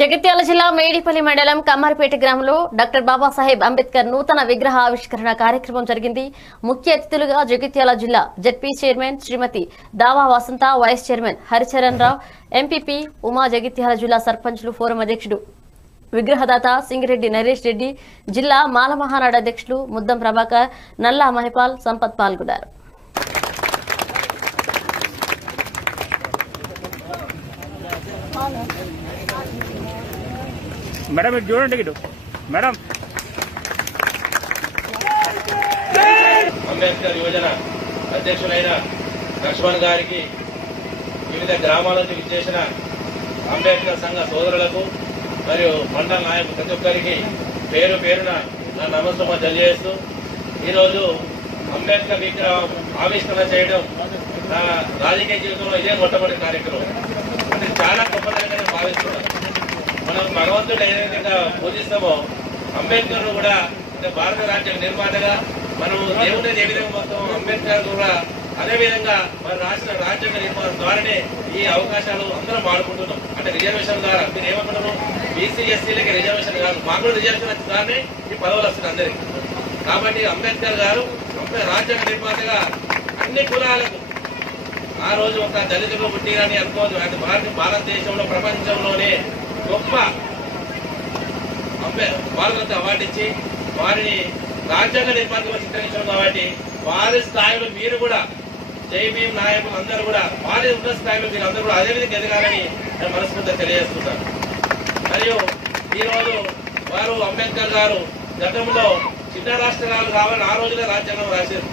జగిత్యాల జిల్లా మేడిపల్లి మండలం కమ్మరిపేట గ్రామంలో డాక్టర్ బాబాసాహెబ్ అంబేద్కర్ నూతన విగ్రహ ఆవిష్కరణ కార్యక్రమం జరిగింది. ముఖ్య అతిథులుగా జగిత్యాల జిల్లా ZP chairman Shrimati Dava Vasantha vice chairman Haricharan Rao MPP Uma Jagtial జిల్లా సర్పంచులు ఫోరం అధ్యక్షుడు విగ్రహదాత సింగిరెడ్డి నరేష్ రెడ్డి జిల్లా మాల మహానాడు అధ్యక్షులు ముద్దం ప్రభాకర్ నల్లా మహిపాల్ సంపత్ పాల్గొన్నారు. మేడం ఇటు చూడండి ఇటు. మేడం. అంబేద్కర్ యువజన అధ్యక్షులైన లక్ష్మణ్ గారికి వివిధ గ్రామాల నుంచి విచ్చేసిన అంబేద్కర్ సంఘ సోదరులకు మరియు మండల నాయకులు ప్రతి ఒక్కరికి పేరు పేరున నా నమస్కారం తెలియజేస్తూ ఈరోజు అంబేద్కర్ విగ్రహం ఆవిష్కరణ చేయడం నా రాజకీయ జీవితంలో ఇదే మొట్టమొదటి కార్యక్రమం. అంటే చాలా గొప్పదైన నేను భావిస్తున్నాను మనం భగవంతుడు ఏ విధంగా పూజిస్తామో అంబేద్కర్ కూడా అంటే భారత రాజ్యం నిర్మాతగా మనం దేవుని ఏ విధంగా మొత్తం అంబేద్కర్ కూడా అదే విధంగా మన రాష్ట్ర రాజ్యాంగ నిర్మాణం ద్వారానే ఈ అవకాశాలు అందరం వాడుకుంటున్నాం అంటే రిజర్వేషన్ ద్వారా మీరు ఏమనుకుంటున్నారు బీసీ ఎస్సీలకి రిజర్వేషన్ కాదు. మాకు రిజర్వేషన్ ద్వారానే ఈ పదవులు వస్తుంది అందరికీ. కాబట్టి అంబేద్కర్ గారు రాజ్యాంగ నిర్మాతగా అన్ని కులాలకు ఆ రోజు ఒక దళితులు పుట్టిరని అనుకోవద్దు. అది భారత భారతదేశంలో ప్రపంచంలోనే గొప్ప అంబే వాళ్ళకి అవార్డు ఇచ్చి వారిని రాజ్యాంగ నిర్మాతగా చిత్రించడం కాబట్టి వారి స్థాయిలో మీరు కూడా జై భీమ్ నాయకులు అందరూ కూడా వారి ఉన్న స్థాయిలో మీరు అందరూ కూడా అదే విధంగా ఎదగాలని నేను మనస్ఫూర్తిగా తెలియజేస్తున్నాను. మరియు ఈరోజు వారు అంబేద్కర్ గారు గతంలో చిన్న రాష్ట్రాలు కావాలని ఆ రోజులే రాజ్యాంగం రాశారు.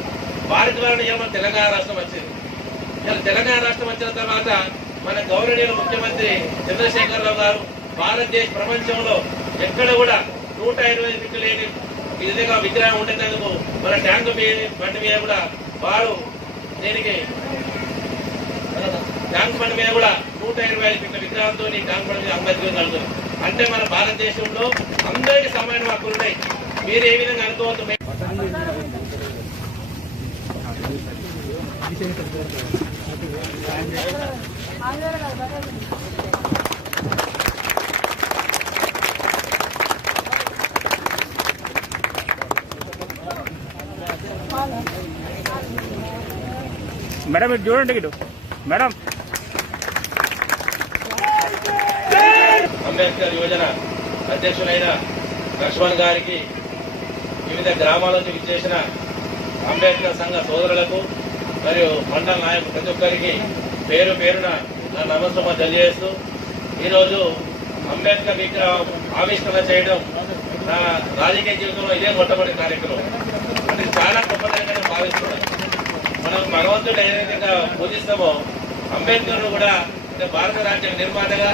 వారి ద్వారా ఏమో తెలంగాణ రాష్ట్రం వచ్చింది. ఇలా తెలంగాణ రాష్ట్రం వచ్చిన తర్వాత మన గౌరవనీయుల ముఖ్యమంత్రి చంద్రశేఖరరావు గారు భారతదేశ ప్రపంచంలో ఎక్కడ కూడా నూట ఇరవై ఫీట్లు లేని విధంగా విగ్రహం ఉండేందుకు మన ట్యాంక్ మీద- బండి మీద కూడా వారు దీనికి? ట్యాంక్ బండి మీద కూడా నూట ఇరవై ఐదు ఫీట్ల విగ్రహంతో ట్యాంక్ బండి మీద అంబేద్కర్ కలుగుతుంది అంటే మన భారతదేశంలో అందరికీ సమాన హక్కులు ఉన్నాయి. మీరు ఏ విధంగా అనుకోవద్దు? మేము మేడం ఇటు చూడండి ఇటు. మేడం. అంబేద్కర్ యువజన అధ్యక్షులైన లక్ష్మణ్ గారికి వివిధ గ్రామాల నుంచి విచ్చేసిన అంబేద్కర్ సంఘ సోదరులకు మరియు మండల నాయకులు ప్రతి ఒక్కరికి పేరు పేరున నా నమస్కారం తెలియజేస్తూ ఈరోజు అంబేద్కర్ విగ్రహం ఆవిష్కరణ చేయడం నా రాజకీయ జీవితంలో ఇదే మొట్టమొదటి కార్యక్రమం. అంటే చాలా గొప్పదైన నేను భావిస్తున్నాను. మనం భగవంతుడు ఏదైతే పూజిస్తామో అంబేద్కర్ కూడా అంటే భారత రాజ్యం నిర్మాతగా